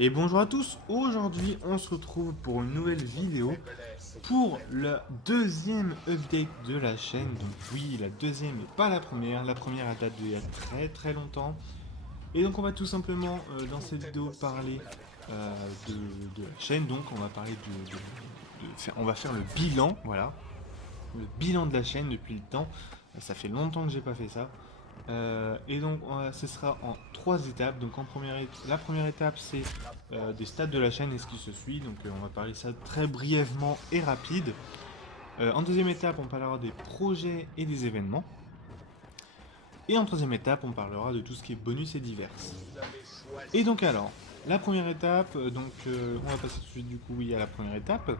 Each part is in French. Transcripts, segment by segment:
Et bonjour à tous, aujourd'hui on se retrouve pour une nouvelle vidéo pour la deuxième update de la chaîne. Donc oui, la deuxième et pas la première elle date d'il y a très très longtemps. Et donc on va tout simplement dans cette vidéo parler de la chaîne, donc on va parler on va faire le bilan, voilà, le bilan de la chaîne depuis le temps. Ça fait longtemps que j'ai pas fait ça. Et donc, ce sera en trois étapes. Donc, la première étape, c'est des stats de la chaîne et ce qui se suit. Donc, on va parler ça très brièvement et rapide. En deuxième étape, on parlera des projets et des événements. Et en troisième étape, on parlera de tout ce qui est bonus et divers. Et donc, alors, la première étape, on va passer tout de suite du coup, oui, à la première étape.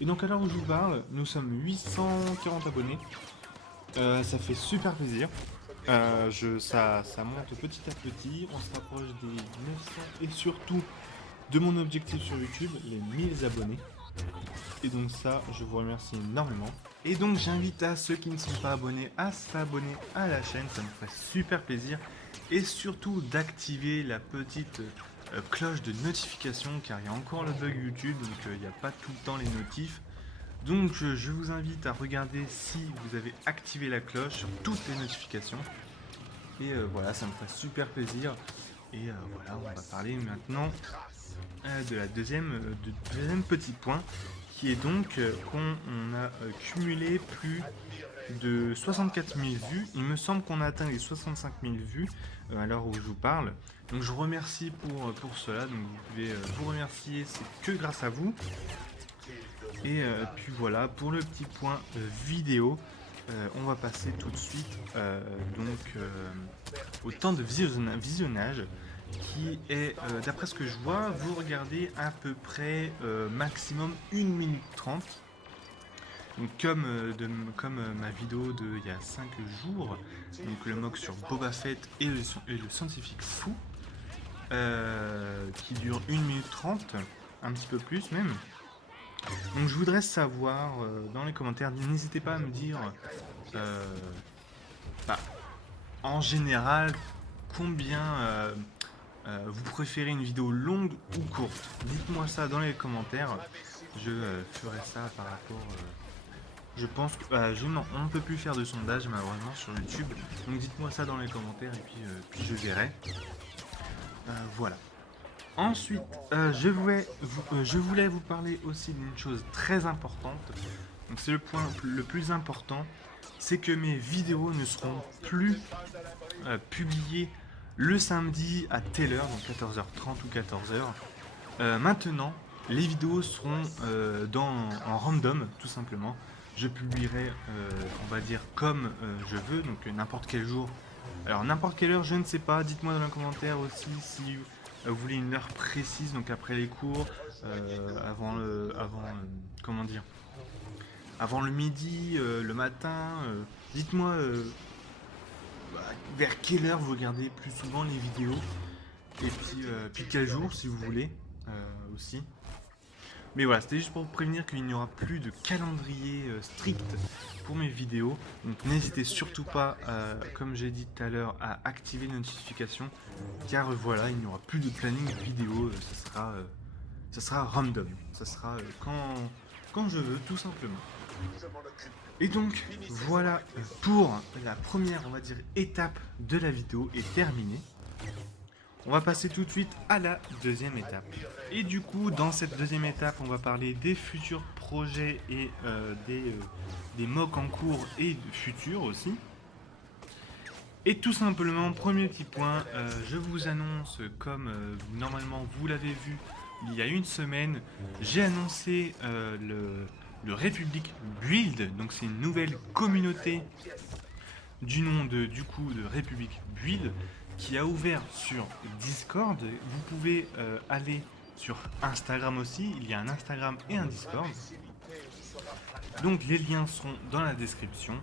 Et donc, à l'heure où je vous parle, nous sommes 840 abonnés. Ça fait super plaisir. Ça monte petit à petit, on se rapproche des 900 et surtout de mon objectif sur YouTube, les 1000 abonnés. Et donc ça, je vous remercie énormément. Et donc j'invite à ceux qui ne sont pas abonnés à s'abonner à la chaîne, ça me ferait super plaisir. Et surtout d'activer la petite cloche de notification car il y a encore le bug YouTube, donc il n'y a pas tout le temps les notifs. Donc je vous invite à regarder si vous avez activé la cloche sur toutes les notifications. Et voilà, ça me ferait super plaisir. Et voilà, on va parler maintenant de la deuxième petit point, qui est donc qu'on a cumulé plus de 64 000 vues. Il me semble qu'on a atteint les 65 000 vues à l'heure où je vous parle. Donc je vous remercie pour cela. Donc vous pouvez vous remercier, c'est que grâce à vous. Et puis voilà, pour le petit point vidéo, on va passer tout de suite au temps de visionnage qui est, d'après ce que je vois, vous regardez à peu près maximum 1 minute 30. Donc comme ma vidéo il y a 5 jours, donc le mock sur Boba Fett et le scientifique fou, qui dure 1 minute 30, un petit peu plus même. Donc je voudrais savoir dans les commentaires, n'hésitez pas à me dire bah, en général combien vous préférez une vidéo longue ou courte. Dites-moi ça dans les commentaires, je ferai ça par rapport... je pense que on ne peut plus faire de sondage malheureusement sur YouTube, donc dites-moi ça dans les commentaires et puis je verrai. Voilà. Ensuite, je voulais vous parler aussi d'une chose très importante. Donc c'est le point le plus important, c'est que mes vidéos ne seront plus publiées le samedi à telle heure, donc 14h30 ou 14h. Maintenant, les vidéos seront en random, tout simplement. Je publierai, on va dire, comme je veux, donc n'importe quel jour. Alors n'importe quelle heure, je ne sais pas. Dites-moi dans les commentaires aussi si vous voulez une heure précise, donc après les cours, comment dire, avant le midi, le matin. Dites-moi vers quelle heure vous regardez plus souvent les vidéos et puis quel jour si vous voulez aussi. Mais voilà, c'était juste pour vous prévenir qu'il n'y aura plus de calendrier strict pour mes vidéos. Donc n'hésitez surtout pas, comme j'ai dit tout à l'heure, à activer les notifications. Car voilà, il n'y aura plus de planning vidéo. Ça sera random. Ça sera quand je veux, tout simplement. Et donc, voilà pour la première, on va dire, étape de la vidéo est terminée. On va passer tout de suite à la deuxième étape. Et du coup, dans cette deuxième étape, on va parler des futurs projets et des mocks en cours et futurs aussi. Et tout simplement, premier petit point, je vous annonce, comme normalement vous l'avez vu il y a une semaine, j'ai annoncé le Republic Build. Donc c'est une nouvelle communauté du nom de Republic Build qui a ouvert sur Discord. Vous pouvez aller sur Instagram aussi, il y a un Instagram et un Discord. Donc les liens seront dans la description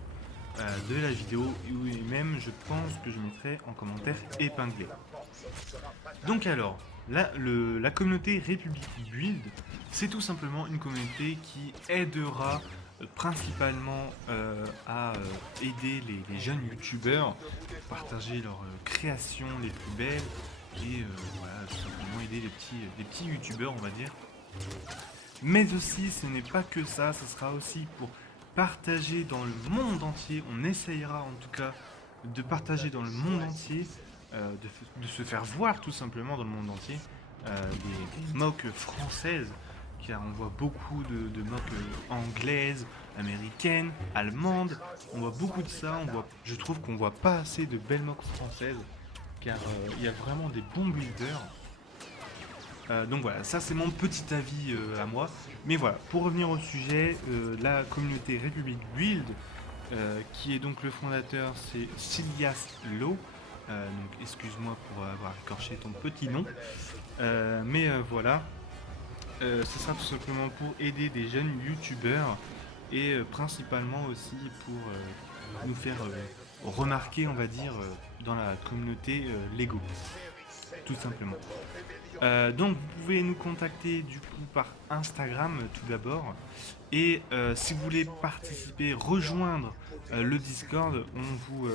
de la vidéo et même je pense que je mettrai en commentaire épinglé. Donc alors, la communauté Republic Build, c'est tout simplement une communauté qui aidera principalement à aider les jeunes youtubeurs, partager leurs créations les plus belles et voilà, tout simplement aider les petits youtubeurs, on va dire. Mais aussi, ce n'est pas que ça, ce sera aussi pour partager dans le monde entier. On essayera en tout cas de partager dans le monde entier, de se faire voir tout simplement dans le monde entier, des mocks françaises, car on voit beaucoup de mocks anglaises, américaines, allemandes. On voit beaucoup de ça. Je trouve qu'on voit pas assez de belles mocks françaises, car il y a vraiment des bons builders. Donc voilà, ça c'est mon petit avis à moi. Mais voilà, pour revenir au sujet, la communauté République Build, qui est donc le fondateur, c'est Silias Low. Donc excuse-moi pour avoir écorché ton petit nom. Mais voilà, ce sera tout simplement pour aider des jeunes youtubeurs et principalement aussi pour nous faire remarquer, on va dire, dans la communauté Lego, tout simplement. Donc vous pouvez nous contacter du coup par Instagram tout d'abord, et si vous voulez participer, rejoindre le Discord, on vous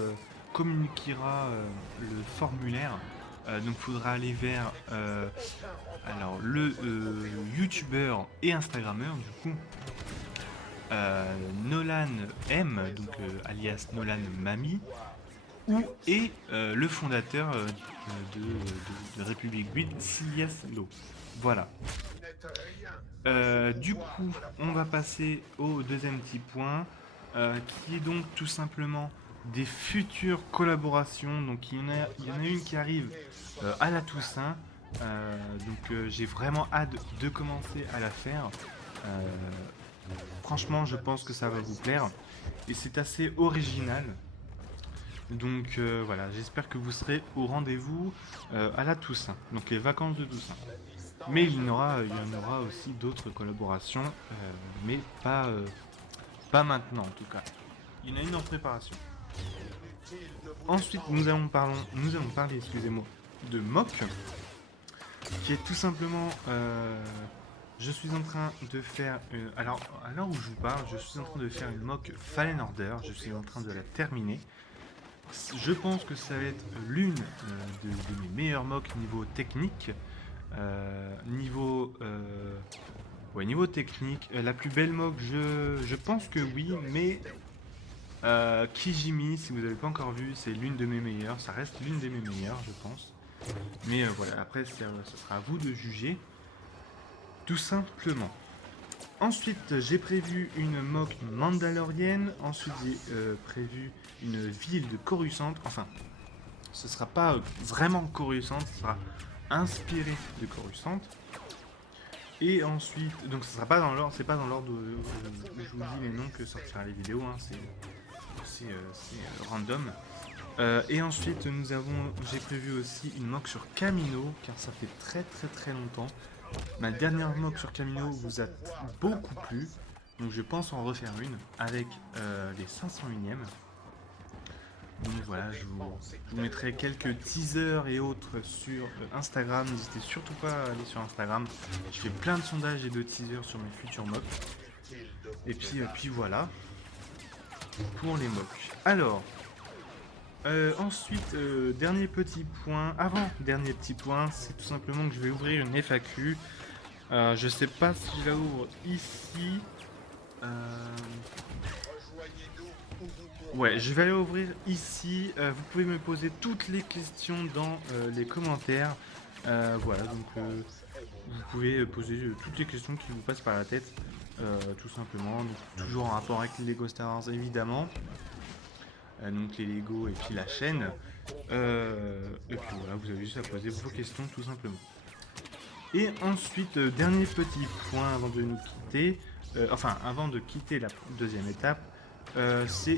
communiquera le formulaire. Donc il faudra aller vers alors le youtubeur et instagrammeur du coup, Nolan M, donc alias Nolan Mami, et le fondateur de République Build, Silias Low. Voilà. Du coup, on va passer au deuxième petit point, qui est donc tout simplement des futures collaborations. Donc il y en a une qui arrive à la Toussaint. Donc j'ai vraiment hâte de commencer à la faire. Franchement, je pense que ça va vous plaire. Et c'est assez original. Donc voilà, j'espère que vous serez au rendez-vous à la Toussaint, donc les vacances de Toussaint. Mais il y en aura aussi d'autres collaborations, mais pas maintenant en tout cas. Il y en a une en préparation. Ensuite, nous allons parler, excusez-moi, de mock, qui est tout simplement... je suis en train de faire... alors, à l'heure où je vous parle, je suis en train de faire une mock Fallen Order, je suis en train de la terminer. Je pense que ça va être l'une de mes meilleures mocks niveau technique. Niveau technique, la plus belle mock, je pense que oui, mais Kijimi, si vous n'avez pas encore vu, c'est l'une de mes meilleures. Ça reste l'une de mes meilleures, je pense. Mais voilà, après, ce sera à vous de juger. Tout simplement. Ensuite, j'ai prévu une mock mandalorienne. Ensuite, j'ai prévu une ville de Coruscant. Enfin, ce sera pas vraiment Coruscant, ce sera inspiré de Coruscant. Et ensuite, donc ce sera pas dans l'ordre, c'est pas dans l'ordre où je vous dis les noms que sortira les vidéos, hein, c'est random. Et ensuite, j'ai prévu aussi une mock sur Kamino, car ça fait très longtemps. Ma dernière mock sur Kamino vous a beaucoup plu, donc je pense en refaire une avec les 501ème. Donc voilà, je vous mettrai quelques teasers et autres sur Instagram. N'hésitez surtout pas à aller sur Instagram. Je fais plein de sondages et de teasers sur mes futurs mocks. Et puis voilà pour les mocks. Alors, ensuite, dernier petit point, c'est tout simplement que je vais ouvrir une FAQ. Je sais pas si je la ouvre ici. Ouais, je vais aller ouvrir ici. Vous pouvez me poser toutes les questions dans les commentaires. Voilà, donc vous pouvez poser toutes les questions qui vous passent par la tête, tout simplement. Donc, toujours en rapport avec les Lego Star Wars, évidemment. Donc les Lego et puis la chaîne. Et puis voilà, vous avez juste à poser vos questions, tout simplement. Et ensuite, dernier petit point avant de nous quitter, avant de quitter la deuxième étape, c'est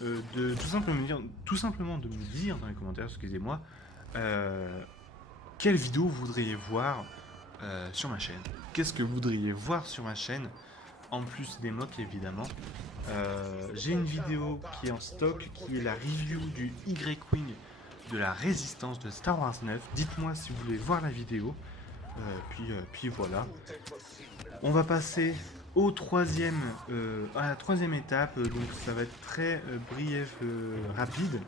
de tout simplement de me dire dans les commentaires, excusez-moi, quelle vidéo vous voudriez voir sur ma chaîne. Qu'est-ce que vous voudriez voir sur ma chaîne, en plus des mocks évidemment. J'ai une vidéo qui est en stock, qui est la review du Y-Wing de la Résistance de Star Wars 9. Dites-moi si vous voulez voir la vidéo. Puis voilà. On va passer à la troisième étape, donc ça va être très brief, rapide.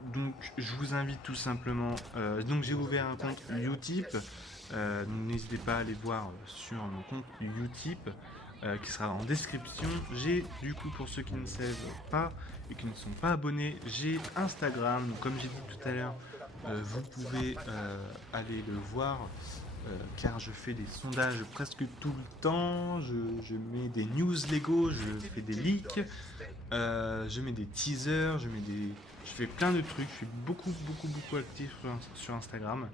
Donc je vous invite tout simplement, donc j'ai ouvert un compte Utip, donc n'hésitez pas à aller voir sur mon compte Utip, qui sera en description. J'ai du coup, pour ceux qui ne savent pas et qui ne sont pas abonnés, j'ai Instagram, donc, comme j'ai dit tout à l'heure, vous pouvez aller le voir, car je fais des sondages presque tout le temps, je mets des news Lego, je fais des leaks, je mets des teasers, je fais plein de trucs, je suis beaucoup actif sur Instagram.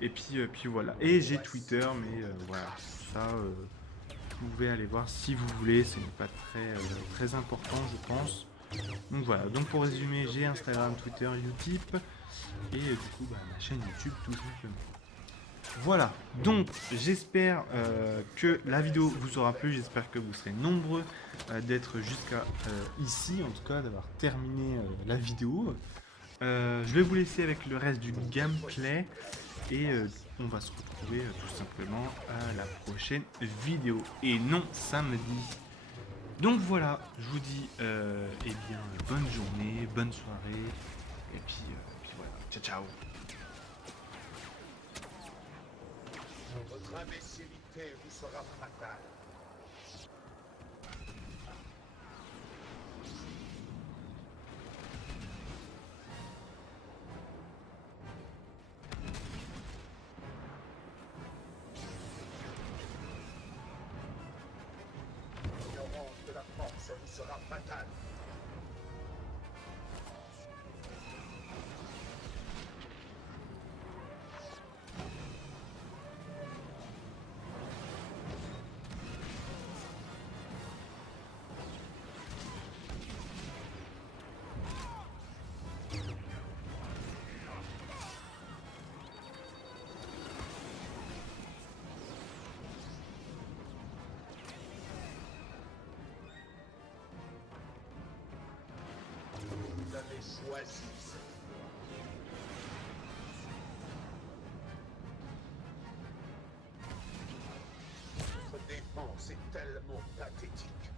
Et puis voilà. Et j'ai Twitter, mais voilà, ça, vous pouvez aller voir si vous voulez, c'est pas très important, je pense. Donc voilà, donc pour résumer, j'ai Instagram, Twitter, Utip, et du coup, ma chaîne YouTube tout simplement. Voilà, donc j'espère que la vidéo vous aura plu, j'espère que vous serez nombreux d'être jusqu'à ici, en tout cas d'avoir terminé la vidéo. Je vais vous laisser avec le reste du gameplay et on va se retrouver tout simplement à la prochaine vidéo, et non samedi. Donc voilà, je vous dis eh bien bonne journée, bonne soirée, et puis voilà, ciao ciao. Votre imbécilité vous sera fatale. L'ignorance de la force vous sera fatale. Vous avez choisi cette voie. Votre défense est tellement pathétique.